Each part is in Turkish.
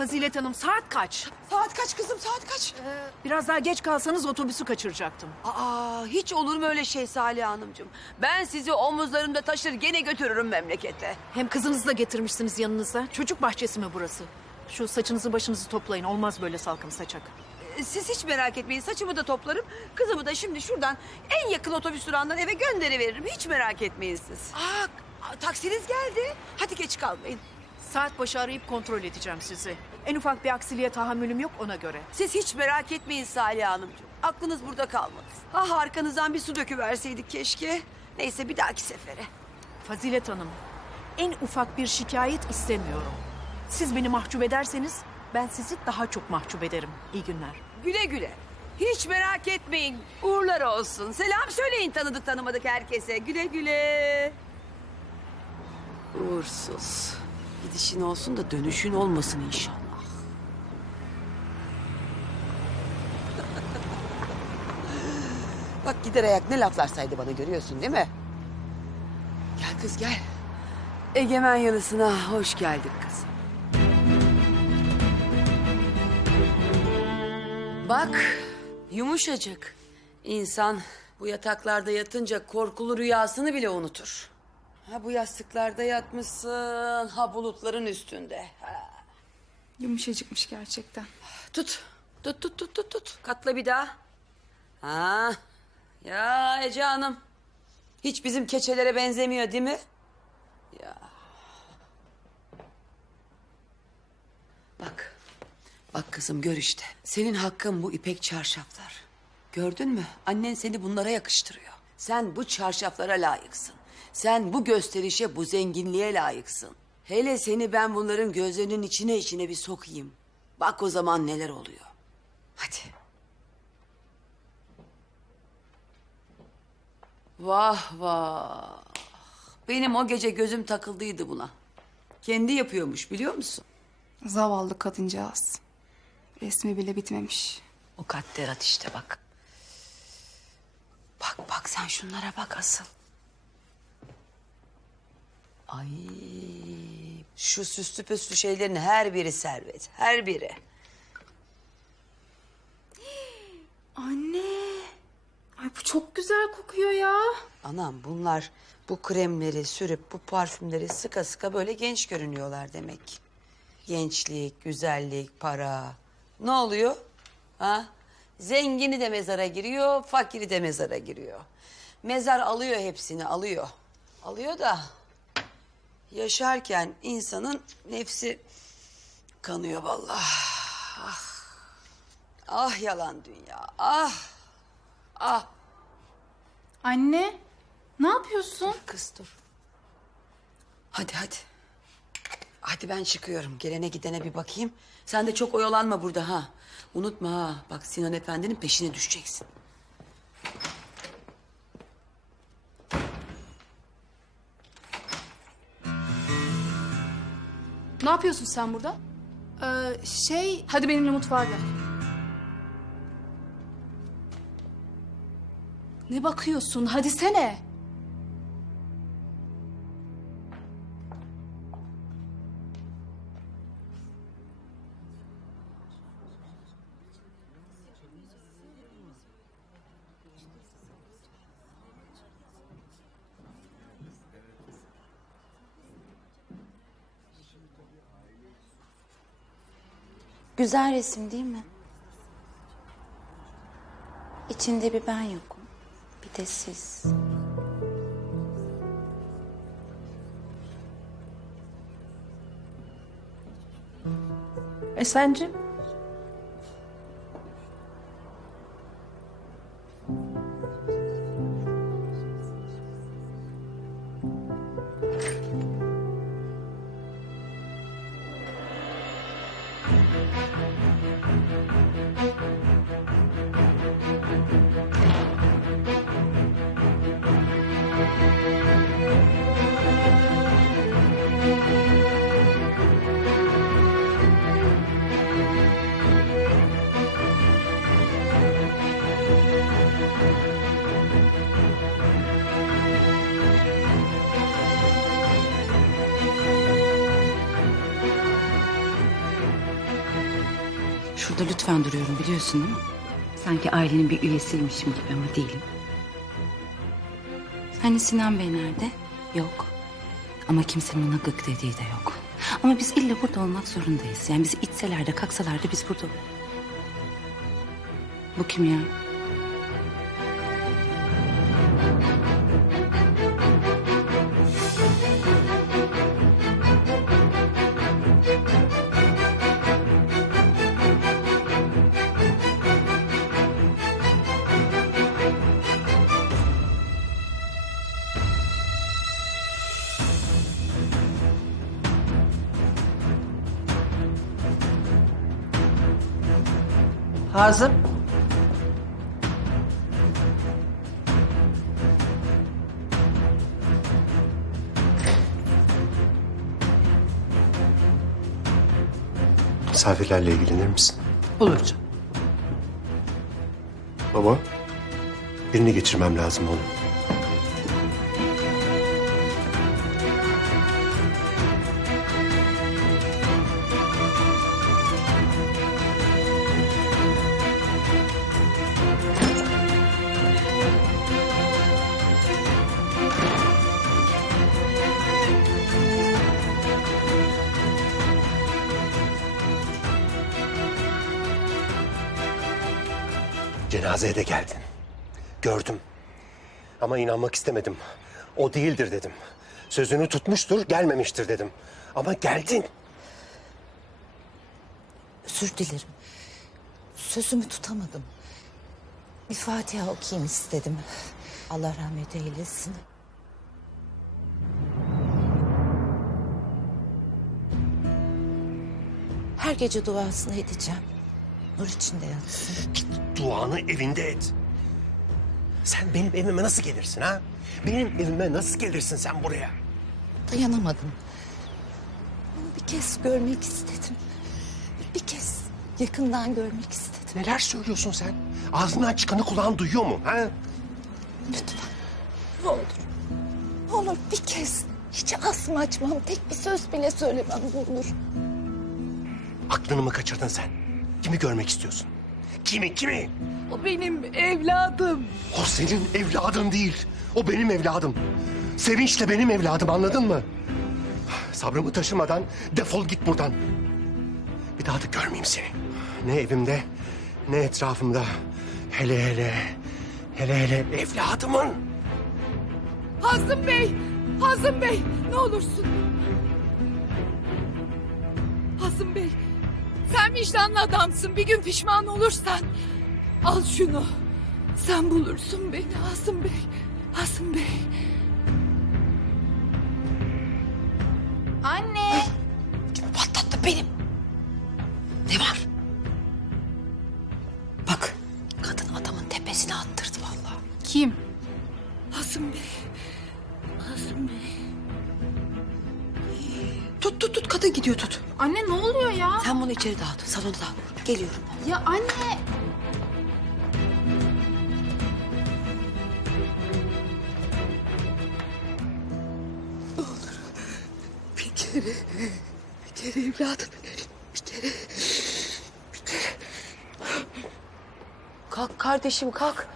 Fazilet Hanım saat kaç? Saat kaç kızım saat kaç? Biraz daha geç kalsanız otobüsü kaçıracaktım. Aa hiç olur mu öyle şey Salih Hanımcığım? Ben sizi omuzlarımda taşır gene götürürüm memlekete. Hem kızınızı da getirmişsiniz yanınızda. Çocuk bahçesi mi burası? Şu saçınızı başınızı toplayın. Olmaz böyle salkım saçak. Ee, Siz hiç merak etmeyin saçımı da toplarım. Kızımı da şimdi şuradan en yakın otobüs durağından eve gönderiveririm. Hiç merak etmeyin siz. Aa taksiniz geldi. Hadi geç kalmayın. Saat başı arayıp kontrol edeceğim sizi. En ufak bir aksiliğe tahammülüm yok ona göre. Siz hiç merak etmeyin Salih Hanımcığım. Aklınız burada kalmadı. Ah arkanızdan bir su döküverseydik keşke. Neyse bir dahaki sefere. Fazilet Hanım, en ufak bir şikayet istemiyorum. Siz beni mahcup ederseniz ben sizi daha çok mahcup ederim. İyi günler. Güle güle. Hiç merak etmeyin. Uğurlar olsun. Selam söyleyin tanıdık tanımadık herkese. Güle güle. Uğursuz. Gidişin olsun da dönüşün olmasın inşallah. Bak gider ayak ne laflar saydı bana görüyorsun değil mi? Gel kız gel. Egemen yanısına hoş geldin kızım. Bak yumuşacık. İnsan bu yataklarda yatınca korkulu rüyasını bile unutur. Ha bu yastıklarda yatmışsın ha bulutların üstünde. Ha. Yumuşacıkmış gerçekten. Tut. Tut tut tut tut tut. Katla bir daha. Ha. Ya Ece Hanım. Hiç bizim keçelere benzemiyor değil mi? Ya. Bak. Bak kızım gör işte. Senin hakkın bu ipek çarşaflar. Gördün mü? Annen seni bunlara yakıştırıyor. Sen bu çarşaflara layıksın. Sen bu gösterişe, bu zenginliğe layıksın. Hele seni ben bunların gözlerinin içine içine bir sokayım. Bak o zaman neler oluyor. Hadi. Vah vah. Benim o gece gözüm takıldıydı buna. Kendi yapıyormuş biliyor musun? Zavallı kadıncağız. Resmi bile bitmemiş. O kadderat işte bak. Bak bak sen şunlara bak asıl. Ay şu süslü püslü şeylerin her biri servet. Her biri. Anne. Ay bu çok güzel kokuyor ya. Anam bunlar bu kremleri sürüp bu parfümleri sıka sıka böyle genç görünüyorlar demek. Gençlik, güzellik, para. Ne oluyor? Ha? Zengini de mezara giriyor, fakiri de mezara giriyor. Mezar alıyor hepsini, alıyor. Alıyor da yaşarken insanın nefsi kanıyor vallahi. Ah, ah yalan dünya, ah, ah. Anne. Ne yapıyorsun? Kız dur. Hadi hadi. Hadi ben çıkıyorum. Gelene gidene bir bakayım. Sen de çok oyalanma burada ha. Unutma ha. Bak Sinan Efendi'nin peşine düşeceksin. Ne yapıyorsun sen burada? Ee, şey... Hadi benimle mutfağa gel. Ne bakıyorsun? Hadi sene. Güzel resim değil mi? İçinde bir ben yokum. Bir de siz. Esencim. Şurada lütfen duruyorum biliyorsun değil mi? Sanki ailenin bir üyesiymişim gibi ama değilim. Hani Sinan Bey nerede? Yok. Ama kimsenin ona gık dediği de yok. Ama biz illa burada olmak zorundayız. Yani bizi itseler de kalksalar da biz burada Bu kim ya? Hazım. Misafirlerle ilgilenir misin? Olur canım. Baba, birini geçirmem lazım onu. Cenazeye de geldin. Gördüm. Ama inanmak istemedim. O değildir dedim. Sözünü tutmuştur, gelmemiştir dedim. Ama geldin. Özür dilerim. Sözümü tutamadım. Bir Fatiha okuyayım istedim. Allah rahmet eylesin. Her gece duasını edeceğim. Nur içinde yatsın. Git duanı evinde et. Sen benim evime nasıl gelirsin ha? Benim evime nasıl gelirsin sen buraya? Dayanamadım. Onu bir kez görmek istedim. Bir kez yakından görmek istedim. Neler söylüyorsun sen? Ağzından çıkanı kulağın duyuyor mu? Ha? Lütfen. Ne olur. Ne olur bir kez. Hiç ağzımı açmam. Tek bir söz bile söylemem ne olur. Aklını mı kaçırdın sen? Kimi görmek istiyorsun? Kimi, kimi? O benim evladım. O senin evladın değil. O benim evladım. Sevinç de benim evladım anladın mı? Sabrımı taşımadan defol git buradan. Bir daha da görmeyeyim seni. Ne evimde ne etrafımda. Hele hele hele hele evladımın. Hazım Bey, Hazım Bey ne olursun. Hazım Bey, sen vicdanlı adamsın. Bir gün pişman olursan al şunu. Sen bulursun beni Hazım Bey. Hazım Bey. Sen bunu içeri dağıt salona dağıt. Geliyorum. Ya anne. Bir kere, bir kere evladım. Bir kere, bir kere. Kalk kardeşim kalk.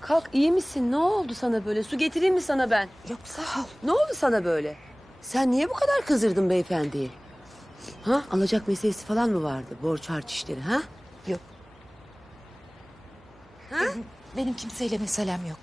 Kalk iyi misin? Ne oldu sana böyle? Su getireyim mi sana ben? Yok sağ ol. Ne oldu sana böyle? Sen niye bu kadar kızdırdın beyefendiyi? Ha? Alacak meselesi falan mı vardı? Borç harç işleri ha? Yok. Benim, benim kimseyle meselem yok.